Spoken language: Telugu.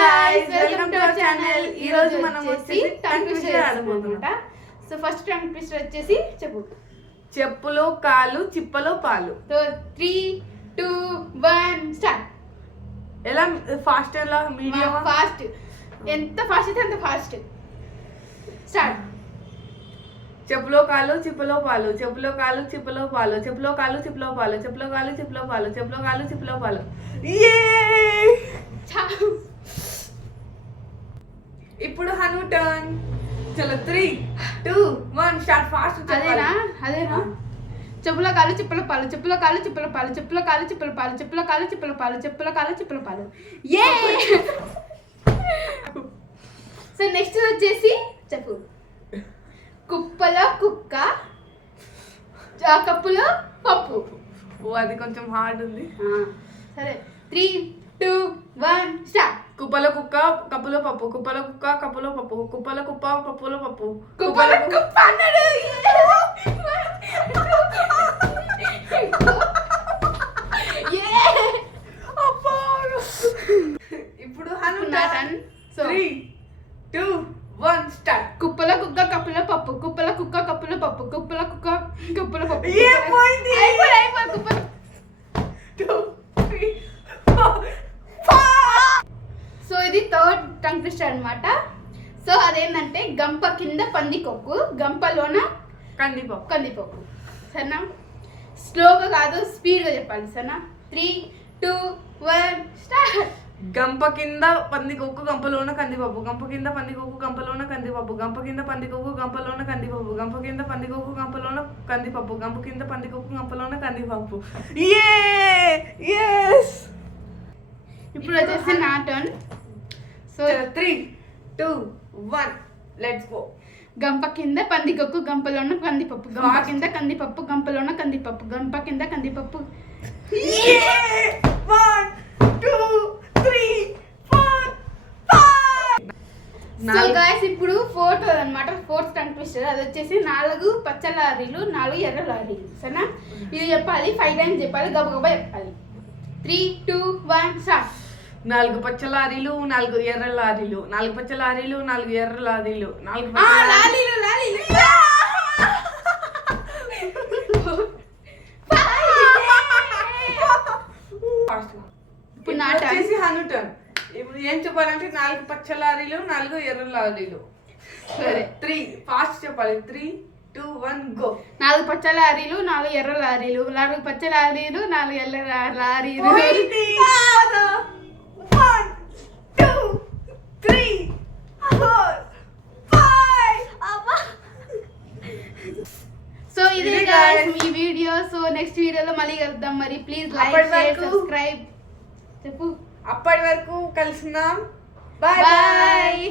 guys, welcome to our channel. ఈ రోజు మనం వచ్చేసి టంగ్ ట్విస్టర్ ఆడబోతున్నాం. సో ఫస్ట్ టంగ్ ట్విస్టర్ వచ్చేసి చెప్పు. చెప్పులో కాలు చిప్పలో పాలు. So 3 2 1 start. ఎలా ఫాస్ట్ ఎలా మీడియం ఫాస్ట్ ఎంత ఫాస్ట్ అయితే అంత ఫాస్ట్. స్టార్ట్. చెప్పులో కాలు చిప్పలో పాలు, చెప్పులో కాలు చిప్పలో పాలు, చెప్పులో కాలు చిప్పలో పాలు, చెప్పులో కాలు చిప్పలో పాలు, చెప్పులో కాలు చిప్పలో పాలు. ఇప్పుడు హను టర్న్. చలో 3 2 1 స్టార్ట్. ఫాస్ట్. అదేనా చెప్పులో కాలు చిప్పల పాలు, చెప్పులో కాలు చిప్పల పాలు, చెప్పులో కాలు చిప్పల పాలు, చెప్పులో కాలు చిప్పల పాలు, చెప్పులో కాలు చిప్పల పాలు. సో నెక్స్ట్ వచ్చేసి చెప్పు. కుప్పలో కుక్క, కప్పులో పప్పు. అది కొంచెం హార్డ్ ఉంది. సరే 3 2 1 స్టార్ట్. కుప్పలో కుక్క కప్పులో పప్పు, కుప్పలో కుక్క కప్పులో పప్పు, కుప్పలో కుప్ప పప్పులో పప్పు. కుప్పలో కుప్ప అన్నాడు. ఇప్పుడు హను టర్న్. So 3 2 1 start. కుప్పలో కుక్క కప్పులో పప్పు, కుప్పలో కుక్క కప్పులో పప్పు, కుప్పలో కుక్క కప్పులో పప్పు. అయిపోయింది. కుప్పలో 2 3 4. సో ఇది థర్డ్ టంగ్ ట్విస్టర్ అన్నమాట. సో అదేంటంటే గంప కింద పందికొక్కు, గంపలోన కందిపప్పు. కందిపప్పు. సరేనా? స్లోగా కాదు స్పీడ్గా చెప్పాలి. సరేనా? 3 2 1 స్టార్ట్. గంప కింద పందికొక్కు గంపలోన కందిపప్పు, గంప కింద పందికొక్కు గంపలోన కందిపప్పు, గంప కింద పందికొక్కు గంపలోన కందిపప్పు, గంప కింద పందికొక్కు గంపలోన కందిపప్పు, గంప కింద పందికొక్కు గంపలోన కందిపప్పు. ఇప్పుడు వచ్చేసి నా టర్న్. So 3 2 1 let's go. గంప కింద పందికొక్కు గంపలోన కందిపప్పు, గంప కింద కందిపప్పు గంపలోన కందిపప్పు, గంప కింద కందిపప్పు. 1 2 3 4 5. సో గైస్ ఇప్పుడు ఫోర్త్ అన్నమాట. ఫోర్త్ టంగ్ ట్విస్టర్ అది వచ్చేసి 4 పచ్చ లారీలు 4 ఎర్ర లారీలు. సరేనా? ఇది చెప్పాలి 5 టైమ్స్ చెప్పాలి, గబగబా చెప్పాలి. 3 2 1 స్టార్ట్. 4 పచ్చ లారీలు 4 ఎర్ర లారీలు, 4 పచ్చ లారీలు 4 ఎర్ర లారీలు, 4 లారీలు లారీలు. ఇప్పుడు నా టర్న్. వచ్చేసి హను టర్న్. ఇప్పుడు ఏం చెప్పాలంటే 4 పచ్చ లారీలు 4 ఎర్ర లారీలు. సరే 3 ఫాస్ట్ చెప్పాలి. 3 2 1 గో. 4 పచ్చ లారీలు 4 ఎర్ర లారీలు, 4 పచ్చ లారీలు 4 ఎర్ర లారీలు. 1 2 3 4 5. సో ఇది గైస్ ఈ వీడియో. సో నెక్స్ట్ వీడియోలో మళ్ళీ కలుద్దాం. మరి ప్లీజ్ లైక్ షేర్ సబ్స్క్రైబ్. చెప్పు. అప్పటి వరకు కలుసుకుందాం. బాయ్.